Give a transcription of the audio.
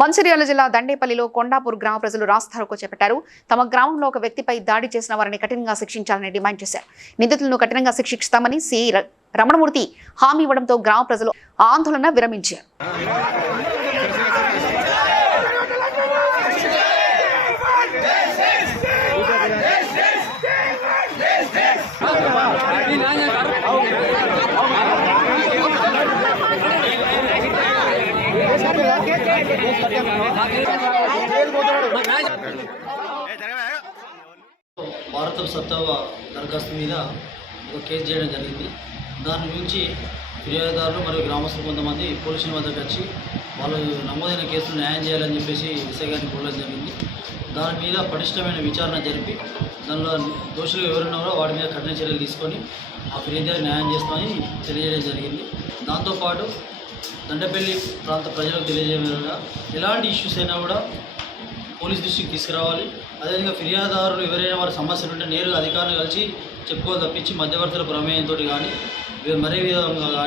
మంచిర్యాల జిల్లా దండేపల్లిలో కొండాపూర్ గ్రామ ప్రజలు రాస్తారోకో చేపట్టారు. తమ గ్రామంలో ఒక వ్యక్తిపై దాడి చేసిన వారిని కఠినంగా శిక్షించాలని డిమాండ్ చేశారు. నిందితులను కఠినంగా శిక్షిస్తామని సిఐ రమణమూర్తి హామీ ఇవ్వడంతో గ్రామ ప్రజలు ఆందోళన విరమించారు. భారత సత్తావ దరఖాస్తు మీద ఒక కేసు చేయడం జరిగింది. దాని నుంచి ఫిర్యాదుదారులు మరియు గ్రామస్తులు కొంతమంది పోలీసుల వద్దకు వచ్చి వాళ్ళు నమోదైన కేసులు న్యాయం చేయాలని చెప్పేసి ఎస్ఐ గారిని కోరడం జరిగింది. దాని మీద పటిష్టమైన విచారణ జరిపి దానిలో దోషులు ఎవరున్నారో వాడి మీద కఠిన చర్యలు తీసుకొని ఆ ఫిర్యాదు న్యాయం చేస్తామని తెలియజేయడం జరిగింది. దాంతోపాటు దండపల్లి ప్రాంత ప్రజలకు తెలియజేయగా ఎలాంటి ఇష్యూస్ అయినా కూడా పోలీస్ దృష్టికి తీసుకురావాలి. అదేవిధంగా ఫిర్యాదుదారులు ఎవరైనా వారి సమస్యలు ఉంటే నేరుగా అధికారులు కలిసి చెప్పుకోవాలి తప్పించి మధ్యవర్తుల ప్రమేయంతో కానీ మరే విధంగా